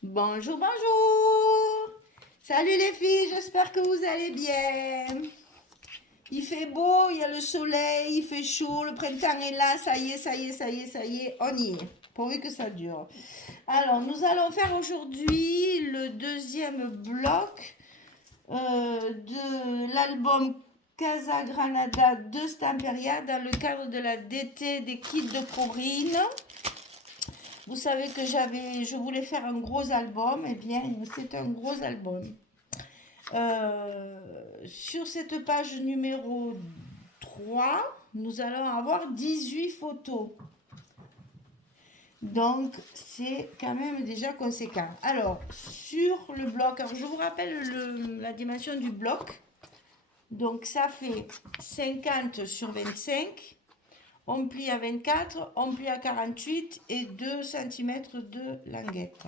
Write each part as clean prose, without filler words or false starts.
Bonjour, bonjour. Salut les filles, j'espère que vous allez bien. Il fait beau, il y a le soleil, il fait chaud, le printemps est là, ça y est, ça y est, ça y est, ça y est, on y est. Pourvu que ça dure. Alors, nous allons faire aujourd'hui le deuxième bloc de l'album Casa Granada de Stamperia dans le cadre de la DT des kits de Corinne. Vous savez que je voulais faire un gros album, et bien c'est un gros album. Sur cette page numéro 3, nous allons avoir 18 photos. Donc c'est quand même déjà conséquent. Alors sur le bloc, alors je vous rappelle la dimension du bloc. Donc ça fait 50 sur 25. On plie à 24, on plie à 48 et 2 cm de languette.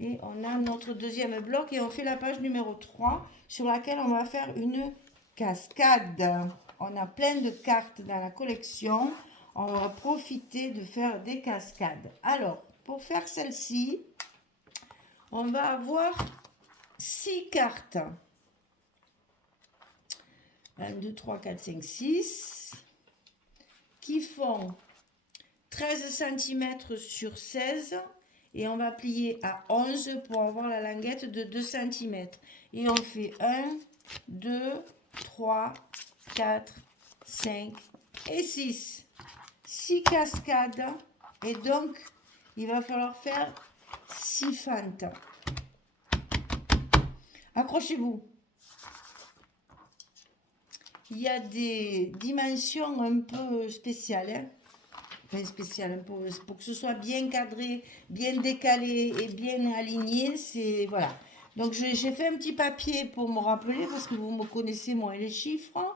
Et on a notre deuxième bloc et on fait la page numéro 3 sur laquelle on va faire une cascade. On a plein de cartes dans la collection. On va profiter de faire des cascades. Alors, pour faire celle-ci, on va avoir 6 cartes. 1, 2, 3, 4, 5, 6 qui font 13 cm sur 16 et on va plier à 11 pour avoir la languette de 2 cm. Et on fait 1, 2, 3, 4, 5 et 6. 6 cascades et donc il va falloir faire 6 fentes. Accrochez-vous. Il y a des dimensions un peu spéciales, hein. Enfin spéciales, pour que ce soit bien cadré, bien décalé et bien aligné. C'est voilà. Donc j'ai fait un petit papier pour me rappeler parce que vous me connaissez moi et les chiffres.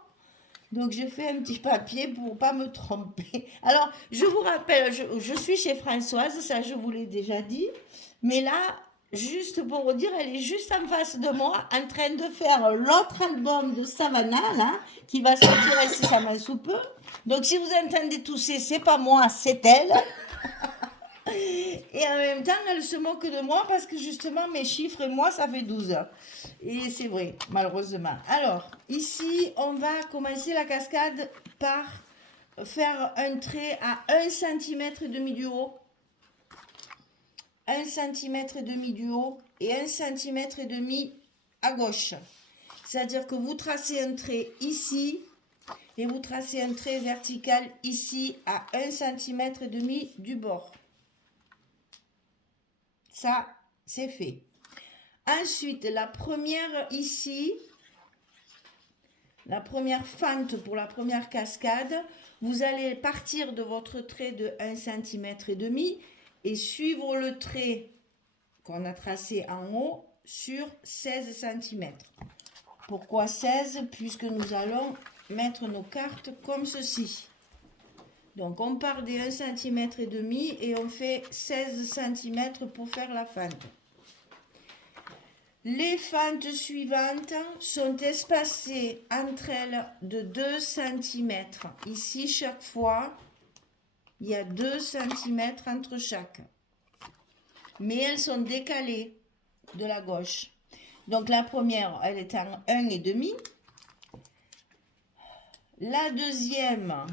Donc j'ai fait un petit papier pour pas me tromper. Alors je vous rappelle, je suis chez Françoise, ça je vous l'ai déjà dit, mais là juste pour vous dire, elle est juste en face de moi en train de faire l'autre album de Savannah là, qui va sortir incessamment sous peu. Donc si vous entendez tousser, c'est pas moi, c'est elle. Et en même temps, elle se moque de moi parce que justement, mes chiffres et moi, ça fait 12 heures. Et c'est vrai, malheureusement. Alors, ici, on va commencer la cascade par faire un trait à 1 cm et demi du haut. 1 cm et demi du haut et 1 cm et demi à gauche. C'est-à-dire que vous tracez un trait ici et vous tracez un trait vertical ici à 1 cm et demi du bord. Ça, c'est fait. Ensuite, la première ici, la première fente pour la première cascade, vous allez partir de votre trait de 1 cm et demi et suivre le trait qu'on a tracé en haut sur 16 cm. Pourquoi 16? Puisque nous allons mettre nos cartes comme ceci. Donc on part des 1 cm et demi et on fait 16 cm pour faire la fente. Les fentes suivantes sont espacées entre elles de 2 cm. Ici, chaque fois, il y a 2 cm entre chaque. Mais elles sont décalées de la gauche. Donc la première, elle est en 1,5. La deuxième,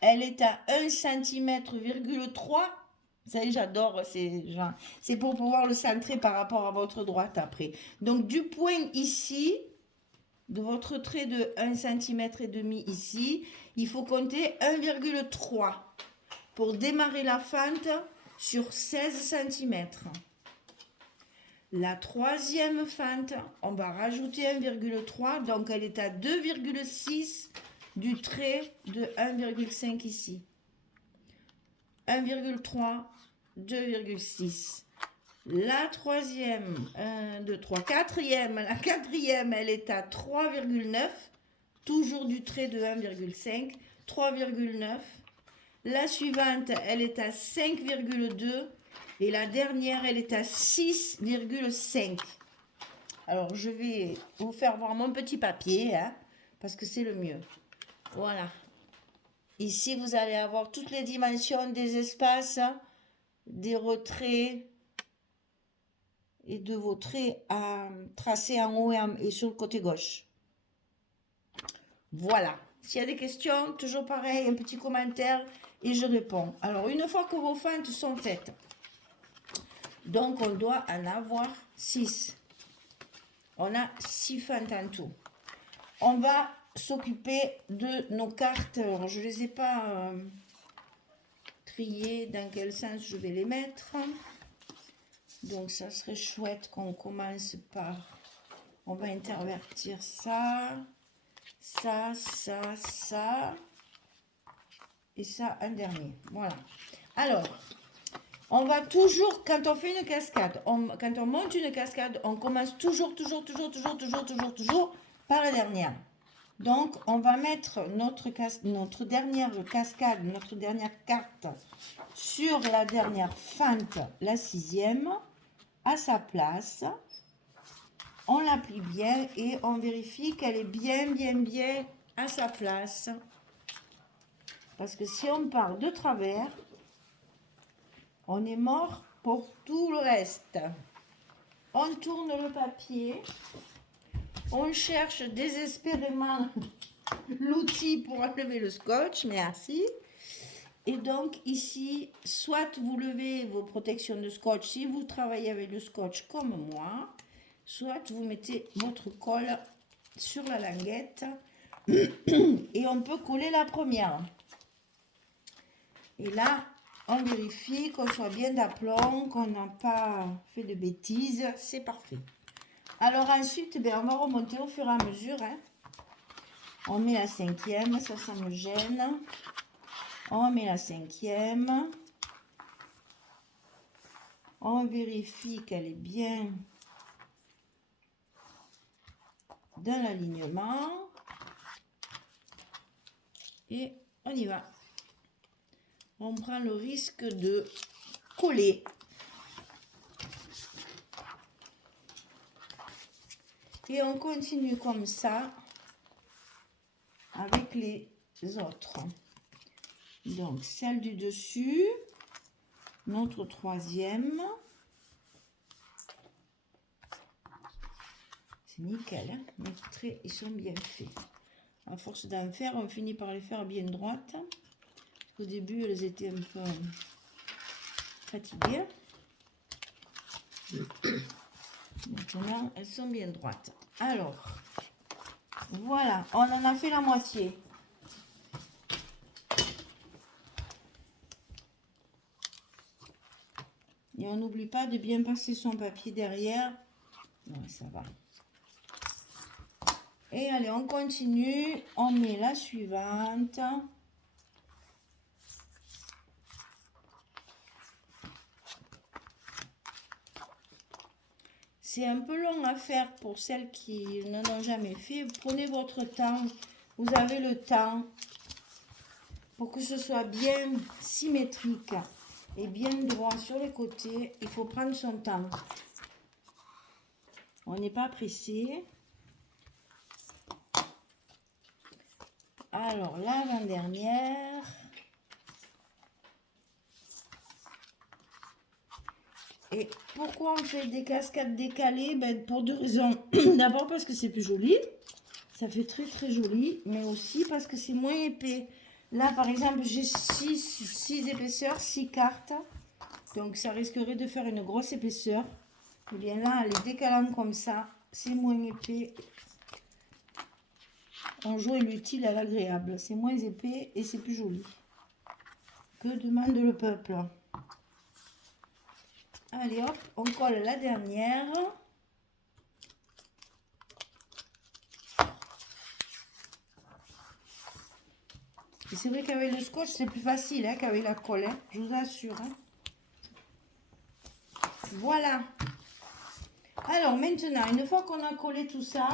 elle est à 1 cm,3. Vous savez, j'adore, c'est pour pouvoir le centrer par rapport à votre droite après. Donc du point ici, de votre trait de 1 cm et demi ici, il faut compter 1,3 pour démarrer la fente sur 16 cm. La troisième fente, on va rajouter 1,3, donc elle est à 2,6 du trait de 1,5 ici. 1,3, 2,6. La troisième, 1, 2, 3, quatrième, la quatrième, elle est à 3,9, toujours du trait de 1,5, 3,9. La suivante, elle est à 5,2 et la dernière, elle est à 6,5. Alors, je vais vous faire voir mon petit papier, hein, parce que c'est le mieux. Voilà. Ici, vous allez avoir toutes les dimensions des espaces des retraits et de vos traits à tracer en haut et sur le côté gauche. Voilà. S'il y a des questions, toujours pareil, un petit commentaire et je réponds. Alors, une fois que vos fentes sont faites, donc on doit en avoir 6. On a 6 fentes en tout. On va s'occuper de nos cartes. Alors, je ne les ai pas triées dans quel sens je vais les mettre. Donc, ça serait chouette qu'on commence par... On va intervertir ça, ça, ça, ça. Et ça, un dernier. Voilà. Alors, on va toujours, quand on fait une cascade, quand on monte une cascade, on commence toujours par la dernière. Donc, on va mettre notre dernière cascade, notre dernière carte sur la dernière fente, la 6e, à sa place. On l'applique bien et on vérifie qu'elle est bien à sa place. Parce que si on part de travers, on est mort pour tout le reste. On tourne le papier. On cherche désespérément l'outil pour enlever le scotch. Merci. Et donc ici, soit vous levez vos protections de scotch si vous travaillez avec le scotch comme moi, soit vous mettez votre colle sur la languette et on peut coller la première. Et là, on vérifie qu'on soit bien d'aplomb, qu'on n'a pas fait de bêtises. C'est parfait. Alors ensuite, on va remonter au fur et à mesure. On met la 5e, ça me gêne. On met la 5e. On vérifie qu'elle est bien dans l'alignement. Et on y va. On prend le risque de coller. Et on continue comme ça avec les autres. Donc, celle du dessus, notre 3e. C'est nickel, hein? Mes traits, ils sont bien faits. À force d'en faire, on finit par les faire bien droites. Au début, elles étaient un peu fatiguées. Maintenant, elles sont bien droites. Alors, voilà, on en a fait la moitié. Et on n'oublie pas de bien passer son papier derrière. Ouais, ça va. Et allez, on continue. On met la suivante. C'est un peu long à faire pour celles qui n'en ont jamais fait. Prenez votre temps. Vous avez le temps pour que ce soit bien symétrique et bien droit sur les côtés. Il faut prendre son temps. On n'est pas pressé. Alors, l'avant-dernière. Et pourquoi on fait des cascades décalées? Pour deux raisons. D'abord parce que c'est plus joli. Ça fait très joli. Mais aussi parce que c'est moins épais. Là, par exemple, j'ai 6 épaisseurs, 6 cartes. Donc, ça risquerait de faire une grosse épaisseur. Et bien là, les décalant comme ça, c'est moins épais. On joue l'utile à l'agréable. C'est moins épais et c'est plus joli. Que demande le peuple? Allez hop, on colle la dernière. Et c'est vrai qu'avec le scotch, c'est plus facile qu'avec la colle, je vous assure. Voilà. Alors maintenant, une fois qu'on a collé tout ça,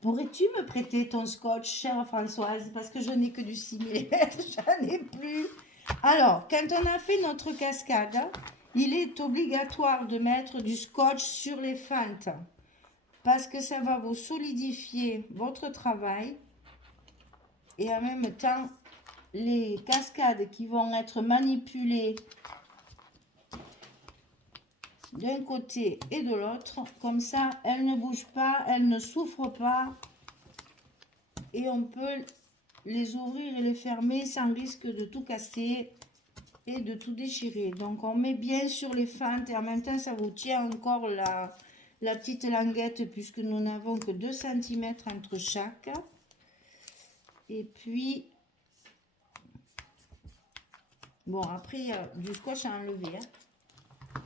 pourrais-tu me prêter ton scotch, chère Françoise? Parce que je n'ai que du 6 mm, j'en ai plus. Alors, quand on a fait notre cascade, il est obligatoire de mettre du scotch sur les fentes. Parce que ça va vous solidifier votre travail. Et en même temps, les cascades qui vont être manipulées d'un côté et de l'autre. Comme ça, elles ne bougent pas, elles ne souffrent pas. Et on peut les ouvrir et les fermer sans risque de tout casser et de tout déchirer. Donc on met bien sur les fentes et en même temps ça vous tient encore la petite languette puisque nous n'avons que 2 cm entre chaque. Et puis, bon après il y a du scotch à enlever. Hein.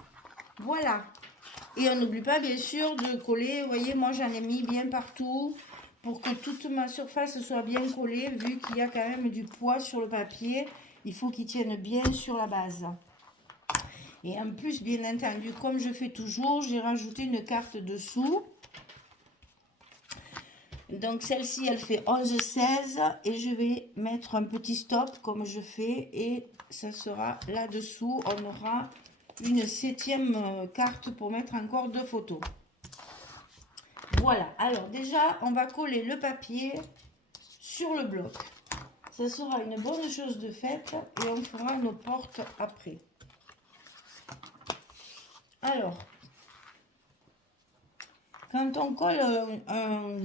Voilà. Et on n'oublie pas bien sûr de coller, vous voyez moi j'en ai mis bien partout pour que toute ma surface soit bien collée vu qu'il y a quand même du poids sur le papier. Il faut qu'il tienne bien sur la base. Et en plus, bien entendu, comme je fais toujours, j'ai rajouté une carte dessous. Donc celle-ci, elle fait 11-16 et je vais mettre un petit stop comme je fais et ça sera là-dessous. On aura une 7e carte pour mettre encore 2 photos. Voilà, alors déjà, on va coller le papier sur le bloc. Ça sera une bonne chose de faite et on fera nos portes après. Alors, quand on colle un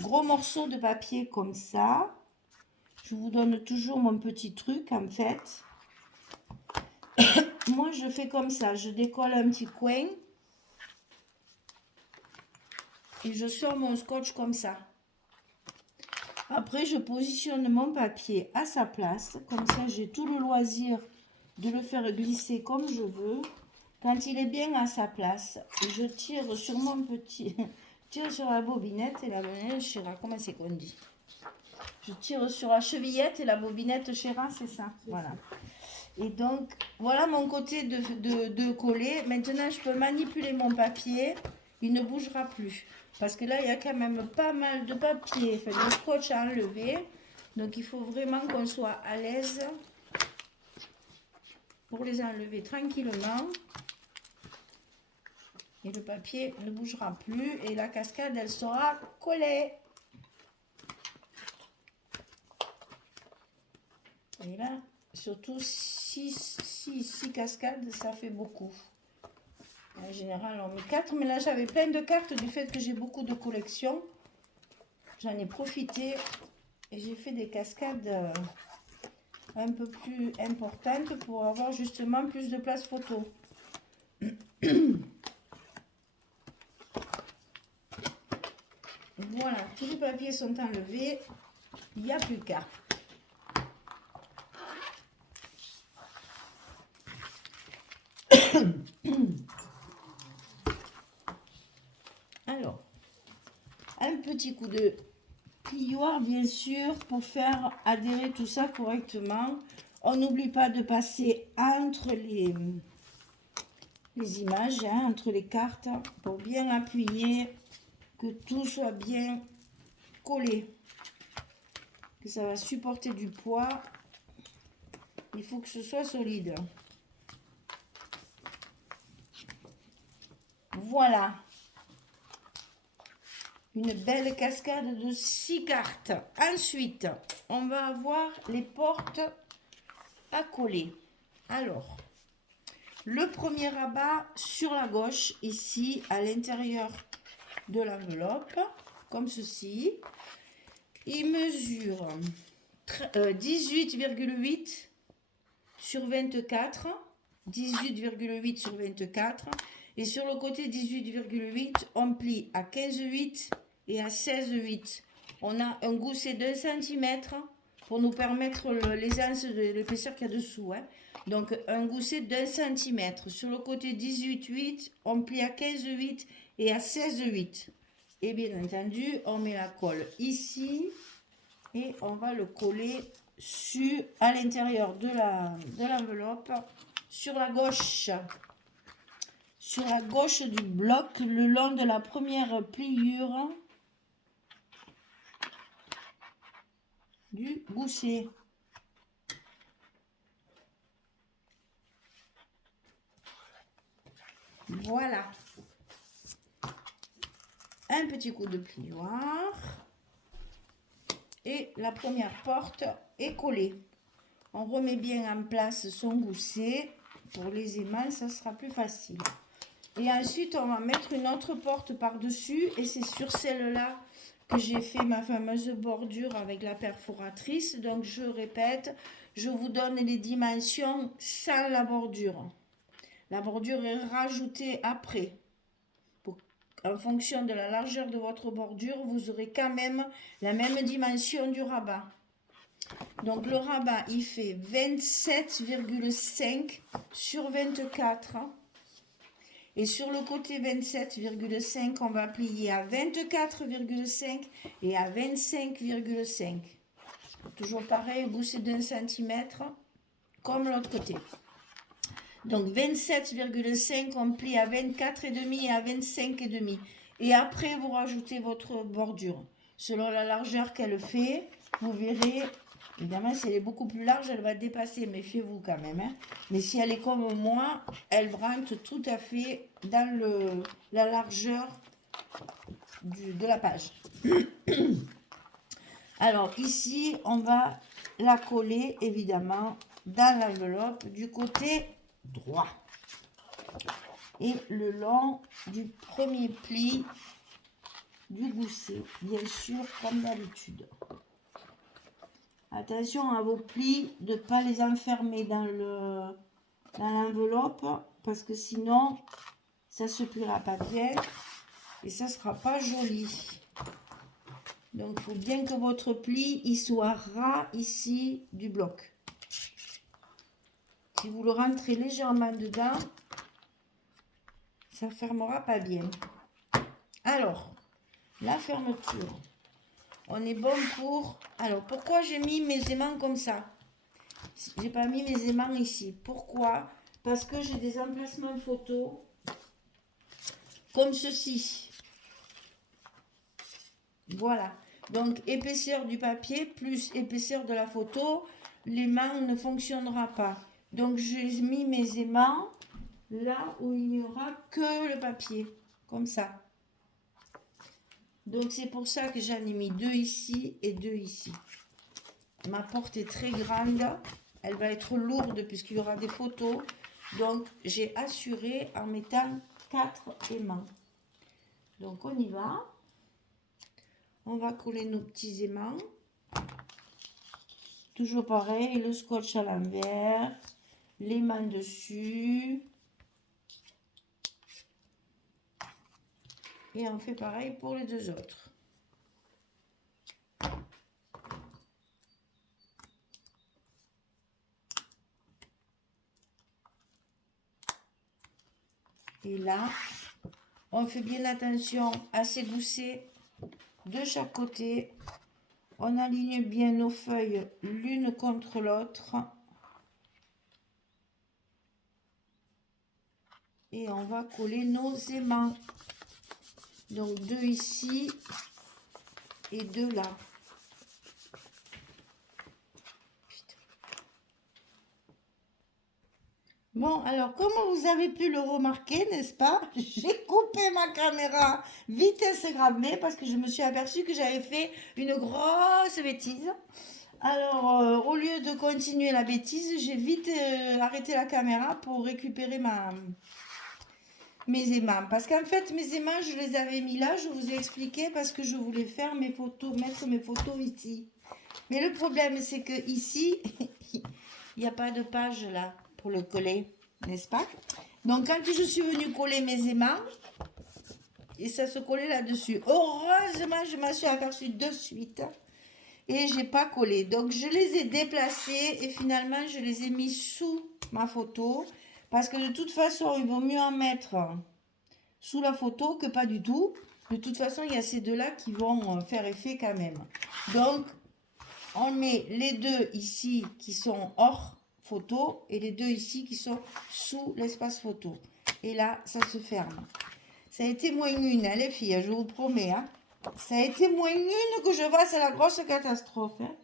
gros morceau de papier comme ça, je vous donne toujours mon petit truc en fait. Moi, je fais comme ça, je décolle un petit coin et je sors mon scotch comme ça. Après, je positionne mon papier à sa place, comme ça j'ai tout le loisir de le faire glisser comme je veux. Quand il est bien à sa place, je tire sur mon petit... tire sur la bobinette et la bobinette chéra, comment c'est qu'on dit? Je tire sur la chevillette et la bobinette chéra, c'est ça. Voilà. Et donc, voilà mon côté de coller. Maintenant, je peux manipuler mon papier. Il ne bougera plus. Parce que là, il y a quand même pas mal de papier, enfin, de scotch à enlever. Donc, il faut vraiment qu'on soit à l'aise pour les enlever tranquillement. Et le papier ne bougera plus et la cascade, elle sera collée. Et là, surtout 6 cascades, ça fait beaucoup. En général, on met 4, mais là, j'avais plein de cartes du fait que j'ai beaucoup de collections. J'en ai profité et j'ai fait des cascades un peu plus importantes pour avoir justement plus de place photo. Voilà, tous les papiers sont enlevés, il n'y a plus qu'à. Alors, un petit coup de plioir bien sûr pour faire adhérer tout ça correctement. On n'oublie pas de passer entre les images, hein, entre les cartes pour bien appuyer, que tout soit bien collé, que ça va supporter du poids. Il faut que ce soit solide. Voilà. Une belle cascade de 6 cartes. Ensuite, on va avoir les portes à coller. Alors, le premier rabat sur la gauche, ici, à l'intérieur de l'enveloppe, comme ceci. Il mesure 18,8 sur 24. 18,8 sur 24. Et sur le côté 18,8, on plie à 15,8 et à 16,8. On a un gousset d'1 cm pour nous permettre l'aisance de l'épaisseur qu'il y a dessous. Hein. Donc un gousset d'1 cm. Sur le côté 18,8, on plie à 15,8 et à 16,8. Et bien entendu, on met la colle ici et on va le coller à l'intérieur de l'enveloppe sur la gauche. Sur la gauche du bloc, le long de la première pliure du gousset. Voilà. Un petit coup de plioir. Et la première porte est collée. on remet bien en place son gousset. Pour les émals, ça sera plus facile. Et ensuite, on va mettre une autre porte par-dessus. Et c'est sur celle-là que j'ai fait ma fameuse bordure avec la perforatrice. Donc, je répète, je vous donne les dimensions sans la bordure. La bordure est rajoutée après. En fonction de la largeur de votre bordure, vous aurez quand même la même dimension du rabat. Donc le rabat, il fait 27,5 sur 24. Et sur le côté 27,5, on va plier à 24,5 et à 25,5. Toujours pareil, gousset d'1 cm, comme l'autre côté. Donc 27,5, on plie à 24,5 et à 25,5. Et après, vous rajoutez votre bordure. Selon la largeur qu'elle fait, vous verrez, évidemment, si elle est beaucoup plus large, elle va dépasser. Méfiez-vous quand même. Hein. Mais si elle est comme moi, elle rentre tout à fait dans la largeur de la page. Alors ici, on va la coller, évidemment, dans l'enveloppe du côté droit et le long du premier pli du gousset, bien sûr, comme d'habitude. Attention à vos plis de ne pas les enfermer dans l'enveloppe parce que sinon ça se pliera pas bien et ça sera pas joli. Donc il faut bien que votre pli il soit ras ici du bloc. Si vous le rentrez légèrement dedans, ça ne fermera pas bien. Alors, la fermeture. On est bon pour... Alors, pourquoi j'ai mis mes aimants comme ça? J'ai pas mis mes aimants ici. Pourquoi? Parce que j'ai des emplacements photos comme ceci. Voilà. Donc, épaisseur du papier plus épaisseur de la photo, l'aimant ne fonctionnera pas. Donc, j'ai mis mes aimants là où il n'y aura que le papier, comme ça. Donc, c'est pour ça que j'en ai mis 2 ici et 2 ici. Ma porte est très grande. Elle va être lourde puisqu'il y aura des photos. Donc, j'ai assuré en mettant 4 aimants. Donc, on y va. On va coller nos petits aimants. Toujours pareil, le scotch à l'envers. L'aimant dessus. Et on fait pareil pour les 2 autres. Et là, on fait bien attention à ces goussets de chaque côté. On aligne bien nos feuilles l'une contre l'autre. Et on va coller nos aimants. Donc 2 ici et 2 là. Bon, alors, comme vous avez pu le remarquer, n'est-ce pas? J'ai coupé ma caméra vitesse grand V parce que je me suis aperçue que j'avais fait une grosse bêtise. Alors, au lieu de continuer la bêtise, j'ai vite arrêté la caméra pour récupérer mes aimants. Parce qu'en fait, mes aimants, je les avais mis là, je vous ai expliqué, parce que je voulais faire mes photos, mettre mes photos ici. Mais le problème, c'est que ici, il n'y a pas de page là pour le coller, n'est-ce pas? Donc, quand je suis venue coller mes aimants, et ça se collait là-dessus. Heureusement, je m'en suis aperçue de suite. Et j'ai pas collé. Donc, je les ai déplacés et finalement, je les ai mis sous ma photo. Parce que de toute façon, il vaut mieux en mettre sous la photo que pas du tout. De toute façon, il y a ces deux-là qui vont faire effet quand même. Donc, on met les 2 ici qui sont hors photo et les 2 ici qui sont sous l'espace photo. Et là, ça se ferme. Ça a été moins une, hein, les filles, je vous promets. Hein. Ça a été moins une que je fasse la grosse catastrophe. Hein.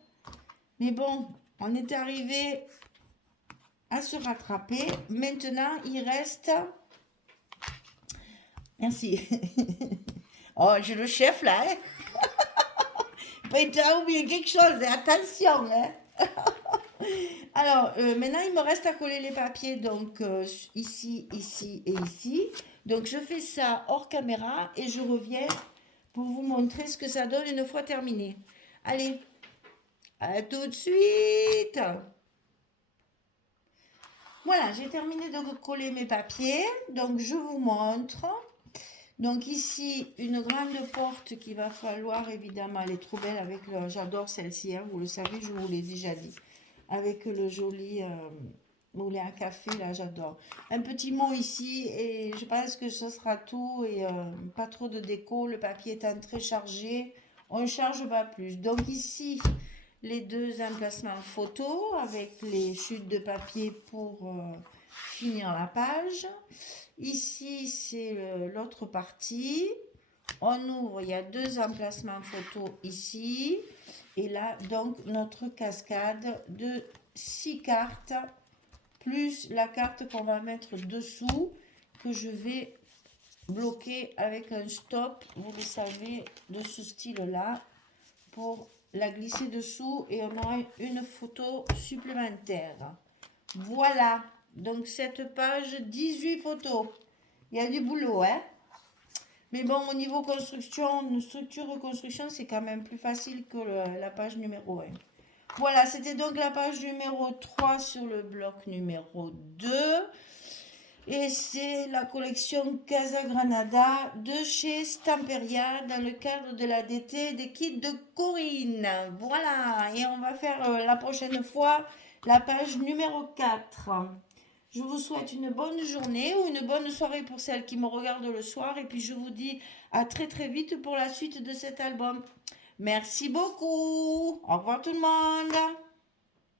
Mais bon, on est arrivé à se rattraper. Maintenant, il reste... Merci. Oh, j'ai le chef là. Hein. Pas oublier quelque chose. Attention. Hein. Alors, maintenant, il me reste à coller les papiers, donc ici, ici et ici. Donc, je fais ça hors caméra et je reviens pour vous montrer ce que ça donne une fois terminé. Allez, à tout de suite! Voilà, j'ai terminé de coller mes papiers, donc je vous montre. Donc ici, une grande porte qu'il va falloir, évidemment, elle est trop belle avec le... J'adore celle-ci, hein, vous le savez, je vous l'ai déjà dit. Avec le joli moulin à café, là, j'adore. Un petit mot ici, et je pense que ce sera tout, et pas trop de déco, le papier étant très chargé, on ne charge pas plus. Donc ici, les deux emplacements photo, avec les chutes de papier pour finir la page. Ici, c'est l'autre partie. On ouvre, il y a deux emplacements photo ici. Et là, donc, notre cascade de 6 cartes, plus la carte qu'on va mettre dessous, que je vais bloquer avec un stop, vous le savez, de ce style-là, pour la glisser dessous et on aura une photo supplémentaire. Voilà, donc cette page, 18 photos. Il y a du boulot, hein? Mais bon, au niveau construction, structure construction, c'est quand même plus facile que la page numéro 1. Voilà, c'était donc la page numéro 3 sur le bloc numéro 2. Et c'est la collection Casa Granada de chez Stamperia dans le cadre de la DT des kits de Corinne. Voilà, et on va faire la prochaine fois la page numéro 4. Je vous souhaite une bonne journée ou une bonne soirée pour celles qui me regardent le soir. Et puis je vous dis à très très vite pour la suite de cet album. Merci beaucoup. Au revoir tout le monde.